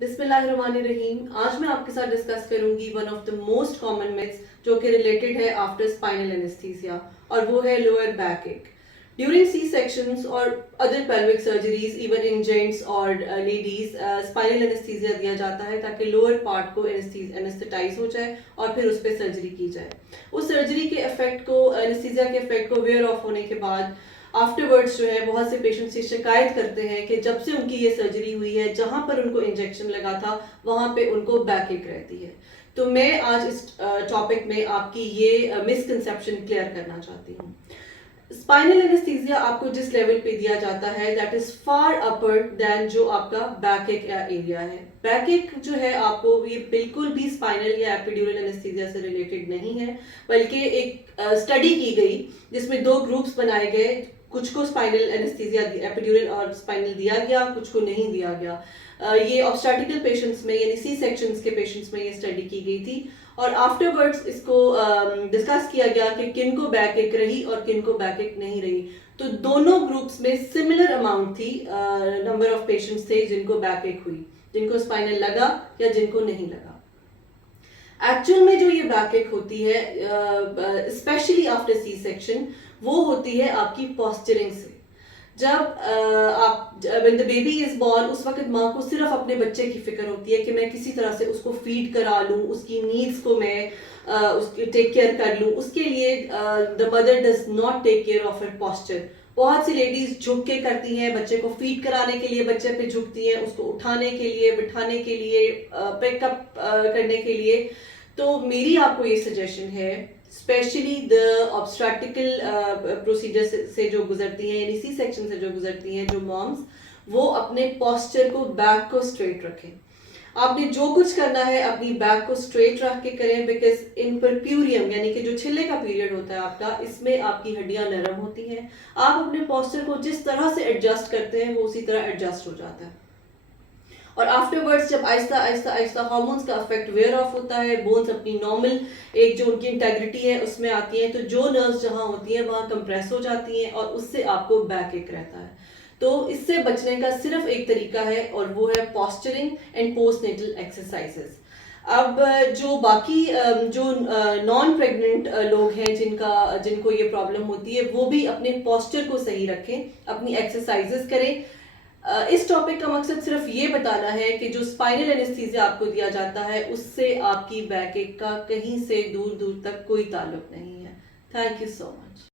बिस्मिल्लाहिर्रहमानिर्रहीम। आज मैं आपके साथ डिस्कस करूंगी one of the most common myths जो कि रिलेटेड है आफ्टर स्पाइनल एनेस्थीसिया, और वो है लोअर बैक एक। ड्यूरिंग सी सेक्शंस और other pelvic surgeries, even in gents और लेडीज, स्पाइनल एनेस्थीसिया दिया जाता है ताकि लोअर पार्ट को एनेस्थेटाइज हो जाए और फिर उस पर सर्जरी की जाए। उस सर्जरी के इफेक्ट को, एनेस्थीसिया के इफेक्ट को वेयर ऑफ होने के बाद आफ्टरवर्ड्स जो है बहुत से पेशेंट्स से शिकायत करते हैं कि जब से उनकी ये सर्जरी हुई है, जहां पर उनको इंजेक्शन लगा था वहां पे उनको बैक एक रहती है। तो मैं आज इस टॉपिक में आपकी ये मिसकंसेप्शन क्लियर करना चाहती हूँ। स्पाइनल एनेस्थीसिया आपको जिस लेवल पे दिया जाता है that is far upper than जो आपका बैक एक एरिया है। बैक एक जो है आपको ये बिल्कुल भी स्पाइनल या एपिड्यूरल एनेस्थीसिया से रिलेटेड नहीं है, बल्कि एक स्टडी की गई जिसमें दो ग्रुप्स बनाए गए। कुछ को स्पाइनल एनेस्थीसिया एपिड्यूरल और स्पाइनल दिया गया, कुछ को नहीं दिया गया। ये ऑब्स्टेट्रिकल पेशेंट्स में यानी सी सेक्शंस के पेशेंट्स में ये स्टडी की गई थी और आफ्टरवर्ड्स इसको डिस्कस किया गया कि किन को बैक एक रही और किन को बैक एक नहीं रही। तो दोनों ग्रुप्स में सिमिलर अमाउंट थी, नंबर ऑफ पेशेंट्स थे जिनको बैक एक हुई, जिनको स्पाइनल लगा या जिनको नहीं लगा। एक्चुअल में जो ये बैक एक होती है स्पेशली आफ्टर सी सेक्शन, वो होती है आपकी पॉस्चरिंग से। जब आप when the baby is born, उस वक्त माँ को सिर्फ अपने बच्चे की फिक्र होती है कि मैं किसी तरह से उसको फीड करा लूँ, उसकी नीड्स को मैं उसकी टेक केयर कर लूँ। उसके लिए the mother does not take care of her posture. बहुत सी लेडीज झुक के करती हैं, बच्चे को फीड कराने के लिए बच्चे पे झुकती हैं, उसको उठाने के लिए, बिठाने के लिए, पिकअप करने के लिए। तो मेरी आपको ये सजेशन है, स्पेशली द ऑब्स्ट्रैक्टिकल प्रोसीजर से जो गुजरती हैं यानी सी सेक्शन से जो गुजरती हैं जो मॉम्स, वो अपने पॉस्चर को, बैक को स्ट्रेट रखें। आपने जो कुछ करना है अपनी बैक को स्ट्रेट रख के करें, बिकॉज इन परप्यूरियम यानी कि जो छिल्ले का पीरियड होता है आपका, इसमें आपकी हड्डियां नरम होती हैं। आप अपने पॉस्चर को जिस तरह से एडजस्ट करते हैं वो उसी तरह एडजस्ट हो जाता है। और आफ्टरवर्ड्स जब आहिस्ता आहिस्ता आहिस्ता हार्मोन्स का इफेक्ट वेयर ऑफ होता है, बोन्स अपनी नॉर्मल एक जो उनकी इंटेग्रिटी है उसमें आती हैं, तो जो नर्व्स जहां होती हैं वहां कंप्रेस हो जाती हैं और उससे आपको बैक एक रहता है। तो इससे बचने का सिर्फ एक तरीका है और वो है पॉस्चरिंग एंड पोस्टनेटल एक्सरसाइजेस। अब जो बाकी जो नॉन प्रेग्नेंट लोग हैं जिनको ये प्रॉब्लम होती है, वो भी अपने पॉस्चर को सही रखें, अपनी एक्सरसाइजेस करें। इस टॉपिक का मकसद सिर्फ ये बताना है कि जो स्पाइनल एनेस्थीसिया आपको दिया जाता है उससे आपकी बैक एक का कहीं से दूर दूर तक कोई ताल्लुक नहीं है। Thank you so much.